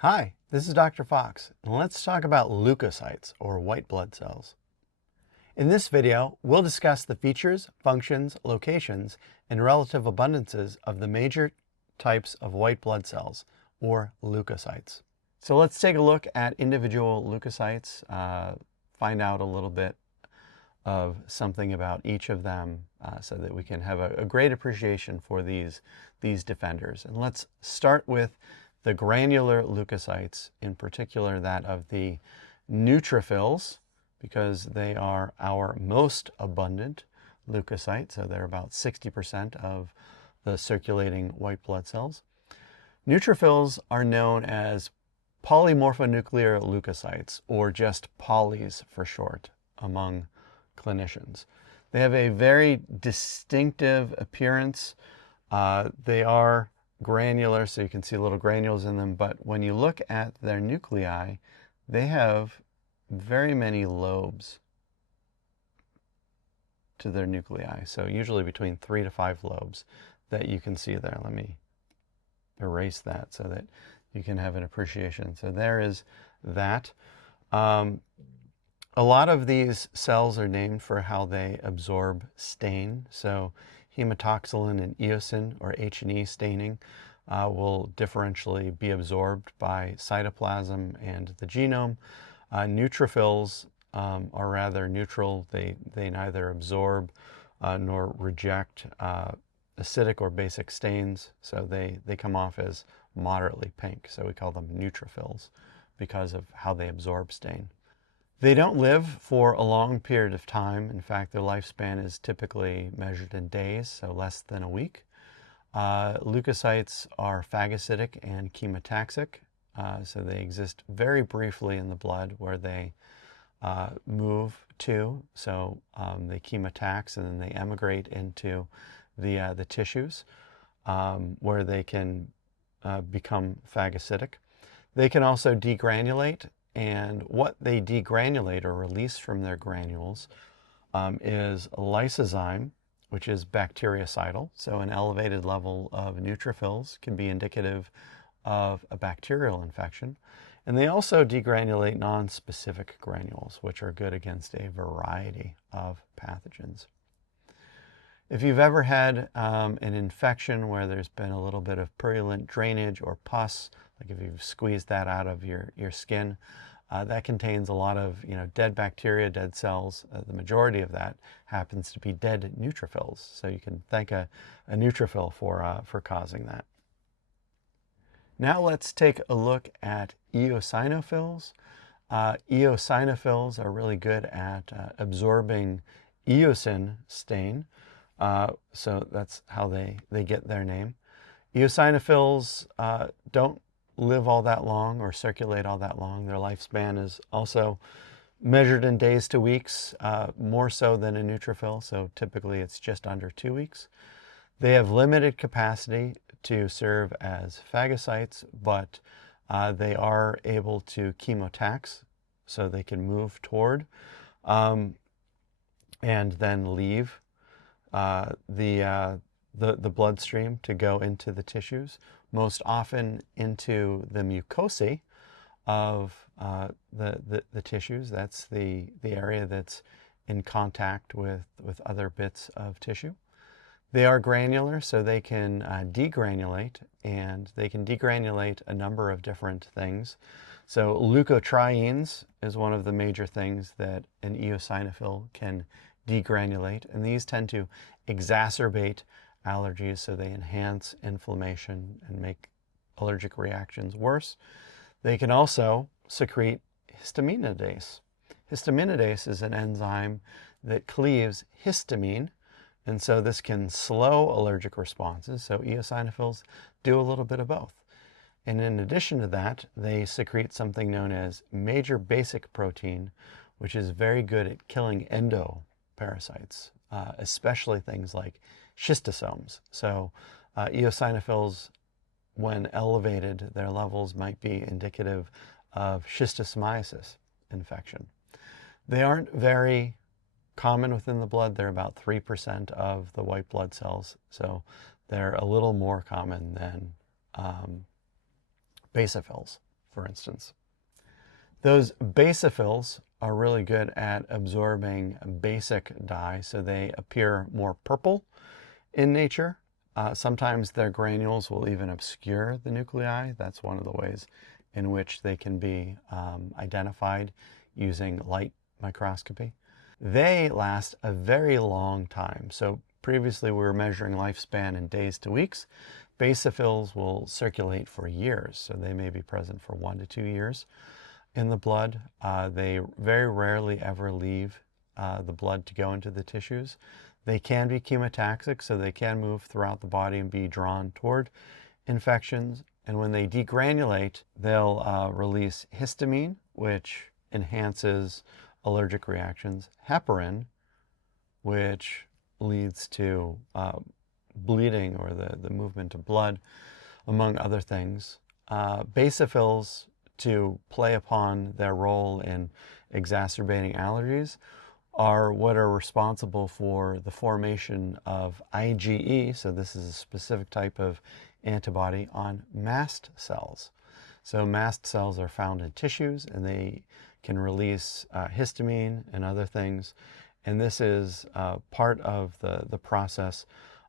Hi, this is Dr. Fox, and let's talk about leukocytes, or white blood cells. In this video, we'll discuss the features, functions, locations, and relative abundances of the major types of white blood cells, or leukocytes. So let's take a look at individual leukocytes, find out a little bit of something about each of them so that we can have a great appreciation for these defenders. And let's start with the granular leukocytes, in particular that of the neutrophils, because they are our most abundant leukocyte, so they're about 60% of the circulating white blood cells. Neutrophils are known as polymorphonuclear leukocytes, or just polys for short, among clinicians. They have a very distinctive appearance. They are granular, so you can see little granules in them, but when you look at their nuclei, they have very many lobes to their nuclei, so usually between 3 to 5 lobes that you can see there. Let me erase that so that you can have an appreciation. So there is that. A lot of these cells are named for how they absorb stain. So hematoxylin and eosin, or H&E staining, will differentially be absorbed by cytoplasm and the genome. Neutrophils are rather neutral. They neither absorb nor reject acidic or basic stains, so they come off as moderately pink. So we call them neutrophils because of how they absorb stain. They don't live for a long period of time. In fact, their lifespan is typically measured in days, so less than a week. Leukocytes are phagocytic and chemotaxic, so they exist very briefly in the blood where they move to. So they chemotax and then they emigrate into the tissues where they can become phagocytic. They can also degranulate, and what they degranulate or release from their granules is lysozyme, which is bactericidal. So an elevated level of neutrophils can be indicative of a bacterial infection. And they also degranulate non-specific granules, which are good against a variety of pathogens. If you've ever had an infection where there's been a little bit of purulent drainage or pus, like if you've squeezed that out of your skin, that contains a lot of dead bacteria, dead cells. The majority of that happens to be dead neutrophils. So you can thank a neutrophil for causing that. Now let's take a look at eosinophils. Eosinophils are really good at absorbing eosin stain. So that's how they get their name. Eosinophils don't live all that long or circulate all that long. Their lifespan is also measured in days to weeks, more so than a neutrophil, so typically it's just under 2 weeks. They have limited capacity to serve as phagocytes, but they are able to chemotax, so they can move toward and then leave the bloodstream to go into the tissues, most often into the mucosae of the tissues. That's the area that's in contact with other bits of tissue. They are granular, so they can degranulate, and they can degranulate a number of different things. So leukotrienes is one of the major things that an eosinophil can degranulate, and these tend to exacerbate allergies, so they enhance inflammation and make allergic reactions worse. They can also secrete histaminidase. Histaminidase is an enzyme that cleaves histamine, and so this can slow allergic responses. So eosinophils do a little bit of both. And in addition to that, they secrete something known as major basic protein, which is very good at killing endoparasites, especially things like schistosomes. So eosinophils, when elevated, their levels might be indicative of schistosomiasis infection. They aren't very common within the blood. They're about 3% of the white blood cells, so they're a little more common than basophils, for instance. Those basophils are really good at absorbing basic dye, so they appear more purple in nature. Sometimes their granules will even obscure the nuclei. That's one of the ways in which they can be identified using light microscopy. They last a very long time. So previously we were measuring lifespan in days to weeks. Basophils will circulate for years, so they may be present for 1 to 2 years in the blood. They very rarely ever leave the blood to go into the tissues. They can be chemotaxic, so they can move throughout the body and be drawn toward infections. And when they degranulate, they'll release histamine, which enhances allergic reactions, heparin, which leads to bleeding or the movement of blood, among other things. Basophils, to play upon their role in exacerbating allergies, are what are responsible for the formation of IgE, so this is a specific type of antibody on mast cells. So mast cells are found in tissues and they can release histamine and other things, and this is part of the process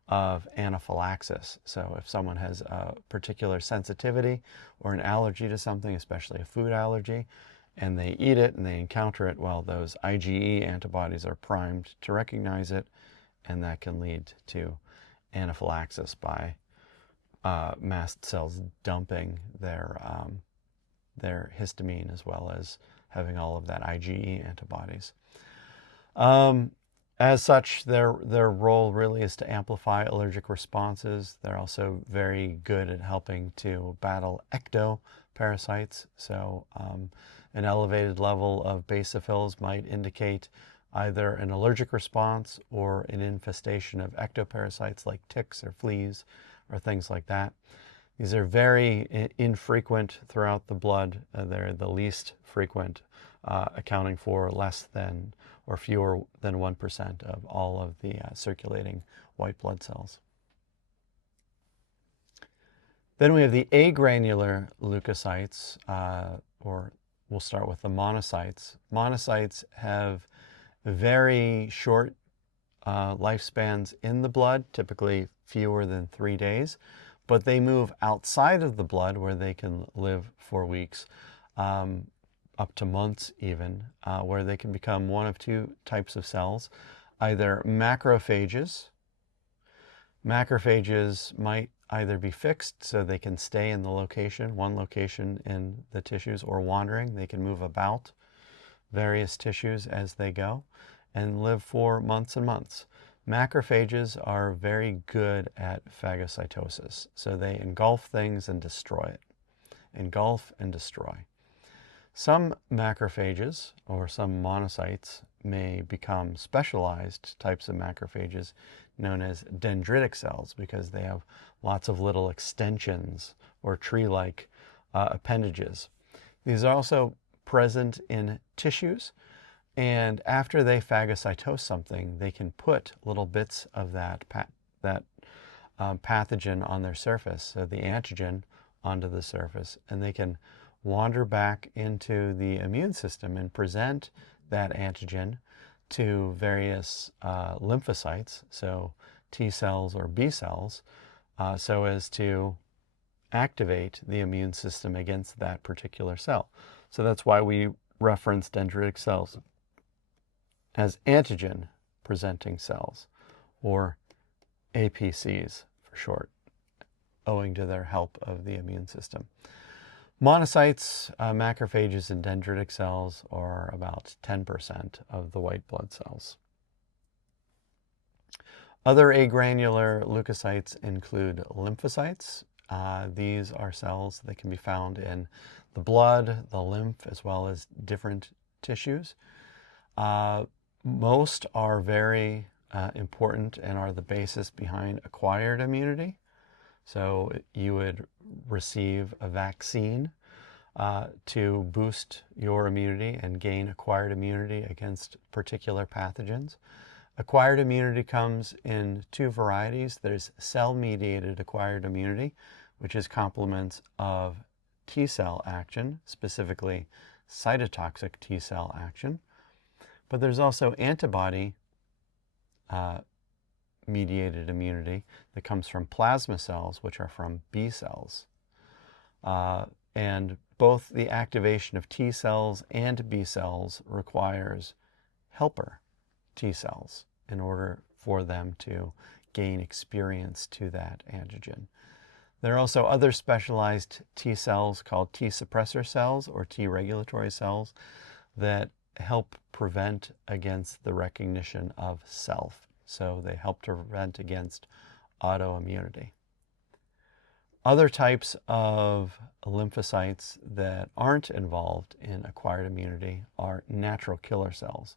of anaphylaxis. So if someone has a particular sensitivity or an allergy to something, especially a food allergy, and they eat it and they encounter it, well, those IgE antibodies are primed to recognize it, and that can lead to anaphylaxis by mast cells dumping their histamine as well as having all of that IgE antibodies. As such, their role really is to amplify allergic responses. They're also very good at helping to battle ectoparasites. So an elevated level of basophils might indicate either an allergic response or an infestation of ectoparasites like ticks or fleas or things like that. These are very infrequent throughout the blood. They're the least frequent, accounting for less than or fewer than 1% of all of the circulating white blood cells. Then we have the agranular leukocytes, or we'll start with the monocytes. Monocytes have very short lifespans in the blood, typically fewer than 3 days, but they move outside of the blood where they can live for weeks, up to months even, where they can become one of two types of cells, either macrophages. Macrophages might either be fixed, so they can stay in the location, one location in the tissues, or wandering. They can move about various tissues as they go and live for months and months. Macrophages are very good at phagocytosis, so they engulf things and destroy it. Engulf and destroy. Some macrophages, or some monocytes, may become specialized types of macrophages known as dendritic cells because they have lots of little extensions or tree-like appendages. These are also present in tissues, and after they phagocytose something, they can put little bits of that pathogen on their surface, so the antigen onto the surface, and they can wander back into the immune system and present that antigen to various lymphocytes, so T cells or B cells, so as to activate the immune system against that particular cell. So that's why we reference dendritic cells as antigen presenting cells, or APCs for short, owing to their help of the immune system. Monocytes, macrophages, and dendritic cells are about 10% of the white blood cells. Other agranular leukocytes include lymphocytes. These are cells that can be found in the blood, the lymph, as well as different tissues. Most are very important and are the basis behind acquired immunity. So you would receive a vaccine to boost your immunity and gain acquired immunity against particular pathogens. Acquired immunity comes in two varieties. There's cell-mediated acquired immunity, which is complements of T cell action, specifically cytotoxic T cell action. But there's also antibody mediated immunity that comes from plasma cells, which are from B cells. And both the activation of T cells and B cells requires helper T cells in order for them to gain experience to that antigen. There are also other specialized T cells called T suppressor cells or T regulatory cells that help prevent against the recognition of self. So they help to prevent against autoimmunity. Other types of lymphocytes that aren't involved in acquired immunity are natural killer cells.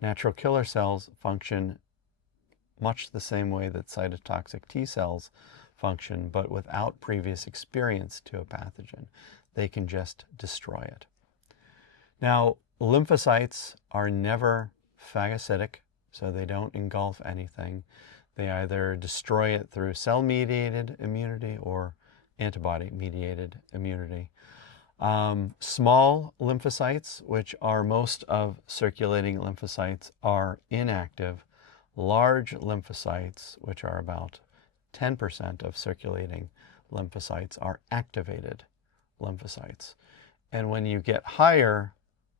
Natural killer cells function much the same way that cytotoxic T cells function, but without previous experience to a pathogen. They can just destroy it. Now, lymphocytes are never phagocytic, so they don't engulf anything. They either destroy it through cell-mediated immunity or antibody-mediated immunity. Small lymphocytes, which are most of circulating lymphocytes, are inactive. Large lymphocytes, which are about 10% of circulating lymphocytes, are activated lymphocytes. And when you get higher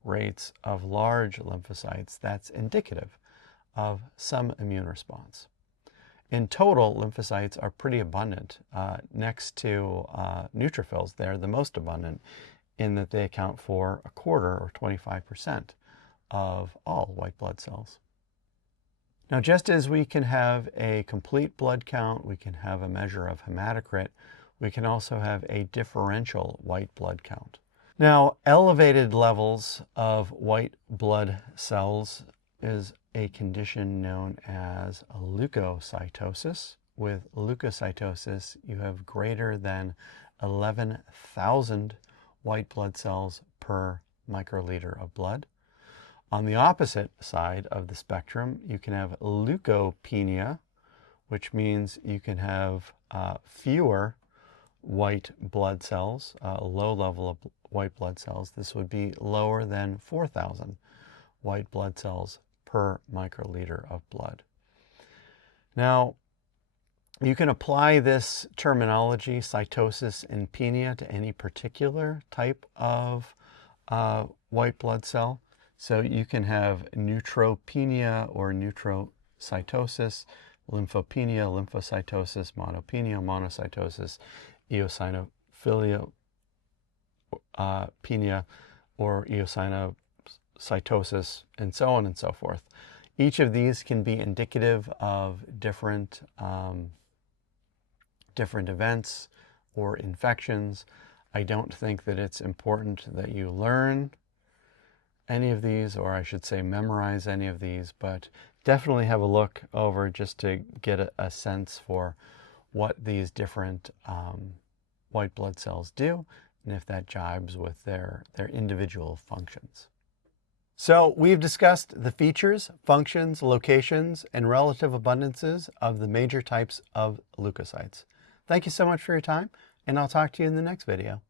rates of large lymphocytes, that's indicative of some immune response. In total, lymphocytes are pretty abundant. Next to neutrophils, they're the most abundant in that they account for 1/4 or 25% of all white blood cells. Now, just as we can have a complete blood count, we can have a measure of hematocrit, we can also have a differential white blood count. Now, elevated levels of white blood cells is a condition known as leukocytosis. With leukocytosis, you have greater than 11,000 white blood cells per microliter of blood. On the opposite side of the spectrum, you can have leukopenia, which means you can have fewer white blood cells, a low level of white blood cells. This would be lower than 4,000 white blood cells per microliter of blood. Now, you can apply this terminology, cytosis and penia, to any particular type of white blood cell. So you can have neutropenia or neutrocytosis, lymphopenia, lymphocytosis, monopenia, monocytosis, eosinophilia, penia, or eosinocytosis, and so on and so forth. Each of these can be indicative of different events or infections. I don't think that it's important that you learn any of these, or I should say memorize any of these, but definitely have a look over just to get a sense for what these different white blood cells do and if that jibes with their individual functions. So we've discussed the features, functions, locations, and relative abundances of the major types of leukocytes. Thank you so much for your time, and I'll talk to you in the next video.